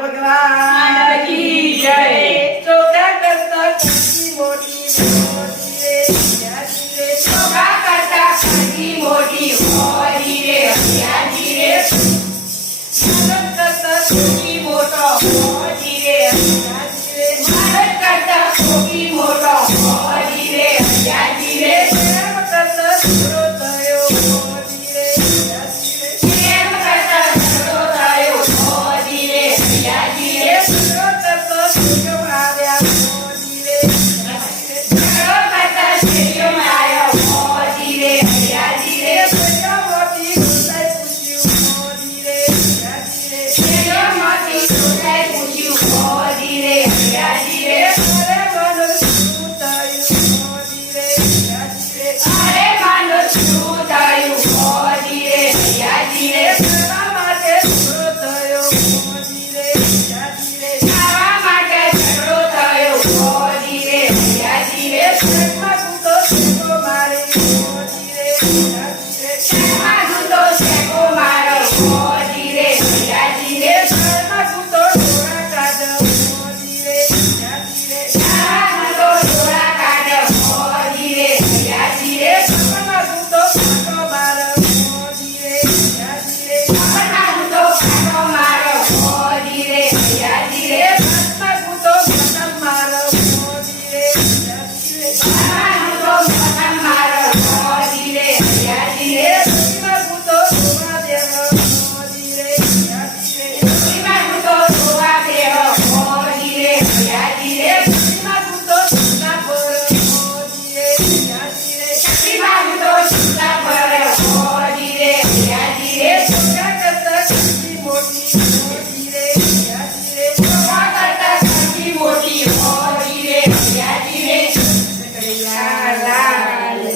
ભગવાન કી જય ચોખા કરતા કણકી મોટી મોટી રે હરિયાજી રે ચોખા કરતા કણકી મોટી મોટી રે હરિયાજી રે મદદ કરતા કોકી મોટો મોટી રે હરિયાજી રે મદદ કરતા કોકી મોટો મોટી રે હરિયાજી રે પ્રેમ કરતા છોરો થયો મોટી રે હરિયાજી રે પ્રેમ કરતા છોરો થયો મોટી રે હરિયાજી રે છોરો કરતા છોરો આવ્યા મોટી રે હરિયાજી રે છોરો કરતા છોરો આવ્યા મોટી રે હરિયાજી રે છોરો મોટી સુતાઈ પૂછ્યું મોટી રે હરિયાજી રે છોરો મોટી સુતાઈ પૂછ્યું મોટી રે હરિયાજી રે અરે માનો શું થયું મોટી રે હરિયાજી રે અરે માનો શું થયું મોટી રે હરિયાજી રે કરવા માટે છોરો થયો મોટી રે હરિયાજી રે કરવા માટે છોરો થયો મોટી રે હરિયાજી રે શેકમાં ગુંતો શેકો મારે મોટી રે હરિયાજી રે શેકમાં ગુંતો શેકો મારો મોટી રે હરિયાજી રે શેકમાં ગુંતો ડોળા કાઢ મોટી રે હરિયાજી રે શેકમાં ગુંતો ડોળા કાઢ મોટી રે હરિયાજી રે શેકમાં ગુંતો કાઢો મારો મોટી રે હરિયાજી રે શેકમાં ગુંતો કાઢો મારો મોટી રે હરિયાજી રે શેકમાં ગુંતો બટન મારો મોટી રે હરિયાજી રે શેકમાં ગુંતો બટન મારો મોટી રે હરિયાજી રે શેકમાં ગુંતો ધોવા દેવો મોટી રે હરિયાજી રે શેકમાં ગુંતો ધોવા દેવો મોટી રે હરિયાજી રે શેકમાં ગુંતો સુતા પર મોટી રે હરિયાજી રે શેકમાં ગુંતો સુતા પર મોટી રે હરિયાજી રે ચોખા કરતા કણકી મોટી મોટી રે હરિયાજી રે ચોખા કરતા કણકી મોટી મોટી રે હરિયાજી રે